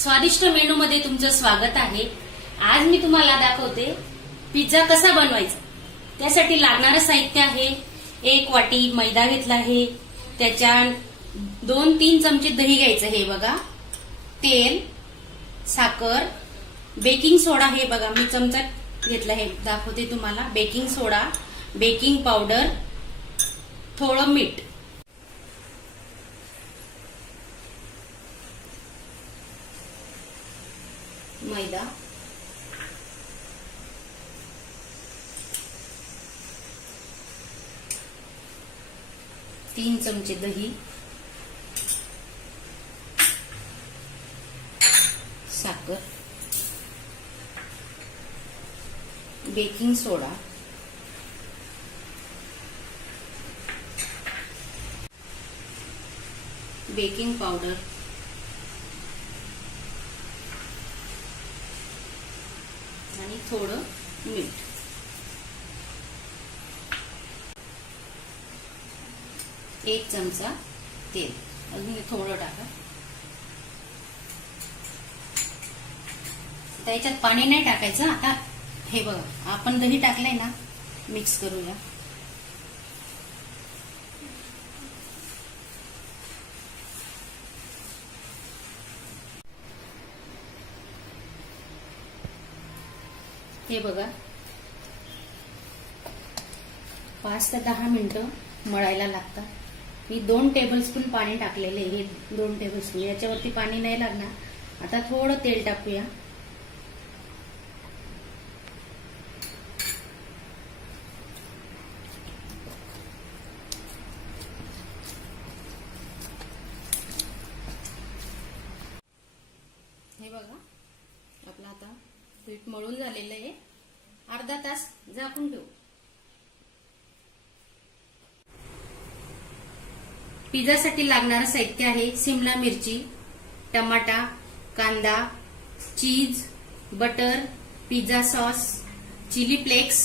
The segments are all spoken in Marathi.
स्वादिष्ट मेनू मध्ये तुमचं स्वागत आहे। आज मी तुम्हाला दाखवते पिझ्झा कसा बनवायचा। त्यासाठी लागणारं साहित्य आहे 1 वाटी मैदा घेतला आहे, त्याच्यात 2-3 चमचे दही घ्यायचं हे बघा, तेल, साखर, बेकिंग सोडा हे बघा मी चमचा घेतला आहे दाखवते तुम्हाला, बेकिंग सोडा, बेकिंग पावडर, थोडं मीठ। मैदा, 3 चमचे दही, साखर, बेकिंग सोडा, बेकिंग पावडर, आणि थोडं मीठ। एक चमचा तेल, अजून थोडं टाका। त्याच्यात पाणी नाही टाकायचं। आता हे बघा आपण दही टाकलंय ना, मिक्स करूया। हे बघा 5 ते 10 मिनिटं मळायला लागतात। मी 2 टेबलस्पून पाणी टाकलेले, हे 2 टेबलस्पून, याच्यावरती पाणी नाही लागणार। आता थोडं तेल टाकूया। हे बघा आपलं आता पीठ मळून झालेलं आहे। अर्धा तास झाकून ठेवू। पिझ्झासाठी लागणारं साहित्य आहे शिमला मिरची, टमाटा, कांदा, cheese, butter, pizza sauce, chilli flakes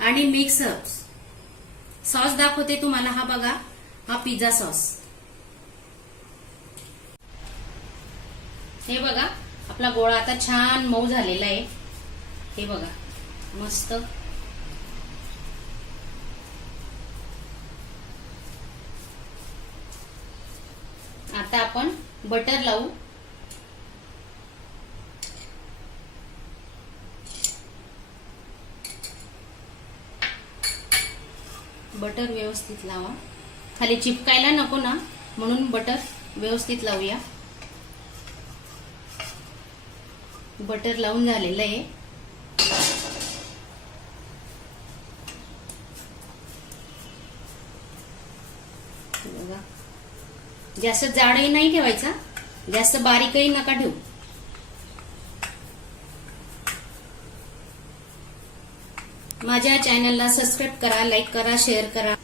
आणि मिक्स हर्ब्स। सॉस दाखवते तुम्हाला, हा बघा, हा पिझ्झा सॉस। हे बघा आपला गोळा आता छान मऊ झालेला आहे। हे बघा मस्त। आता आपण बटर लावू। बटर व्यवस्थित लावा, खाली चिपकायला नको ना, म्हणून बटर व्यवस्थित लावूया। बटर लावून झालेलं आहे। बघा जास्त जाडही नाही ठेवायचा, जास्त बारीकही नका ठेवू। माझ्या चॅनलला सबस्क्राईब करा, लाईक करा, शेअर करा।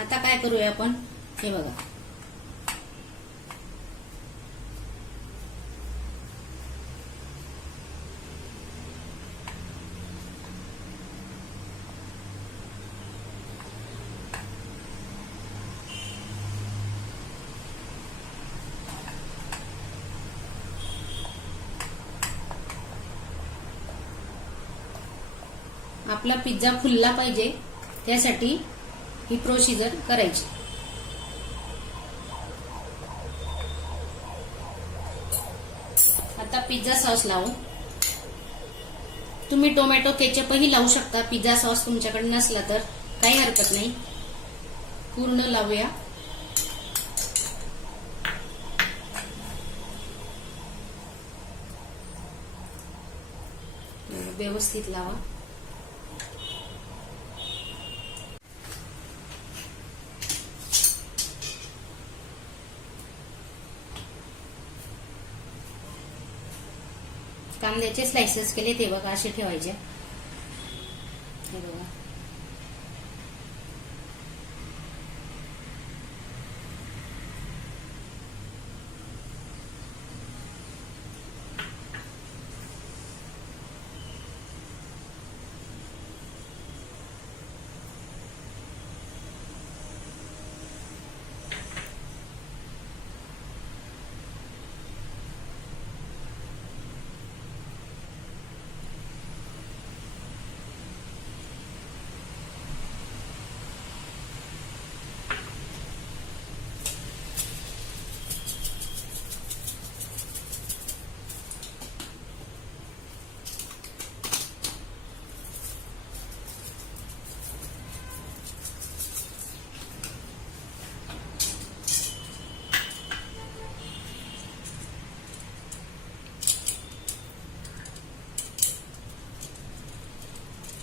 आता काय करूया आपण, हे बघा आपला पिझ्झा फुलला पाहिजे, त्यासाठी ही प्रोसिजर करायची। आता पिझ्झा सॉस लावू। तुम्ही टोमॅटो केचपही लावू शकता, पिझ्झा सॉस तुमच्याकडे नसला तर काही हरकत नाही। पूर्ण लावूया। व्यवस्थित लावा। कांद्याचे स्लाइसेस केले ते बघा असे ठेवायचे। हे बघा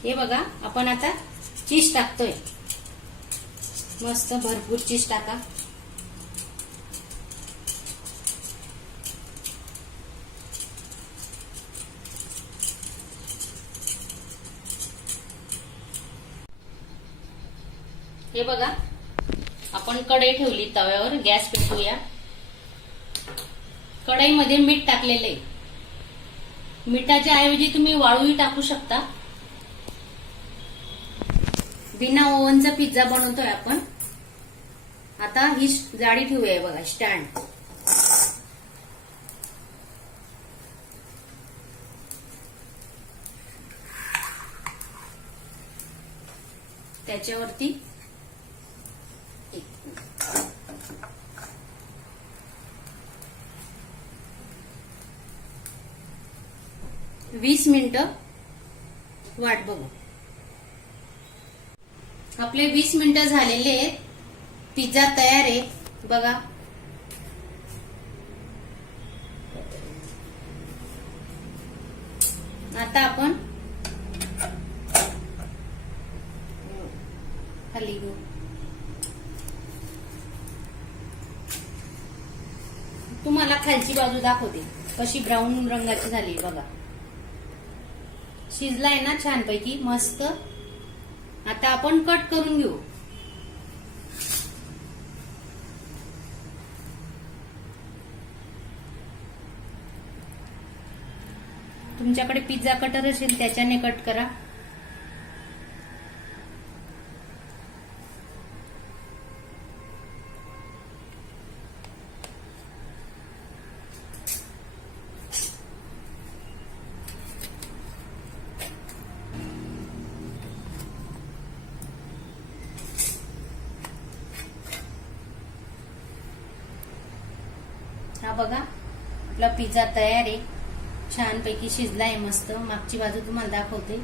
हे बघा, आपण आता चीज टाकतोय. मस्त भरपूर चीज टाका. हे बघा, आपण कढई ठेवली तव्यावर. गॅस पेटवूया. कढईमध्ये मीठ टाकलेलं आहे. मिठाच्या ऐवजी तुम्ही वाळूही टाकू शकता. बिना ओव्हनचा पिझ्झा बनवतोय आपण. आता ही जाळी ठेवूया बघा, स्टँड. त्याच्यावरती 20 मिनिटं वाट बघू. आपले 20 मिनिटं झालेले आहेत. पिझ्झा तयार आहे बघा. आता आपण खाली घेऊ. तुम्हाला खालची बाजू दाखवते कशी ब्राऊन रंगाची झाली बघा. शिजलाय ना छानपैकी, मस्त. आता आपण कट करून घेऊ. तुमच्याकडे पिझ्झा कटर असेल त्याच्याने कट करा. हा बघा, आपला पिझ्झा तयार आहे. छानपैकी शिजलाय मस्त. मागची बाजू तुम्हाला दाखवते.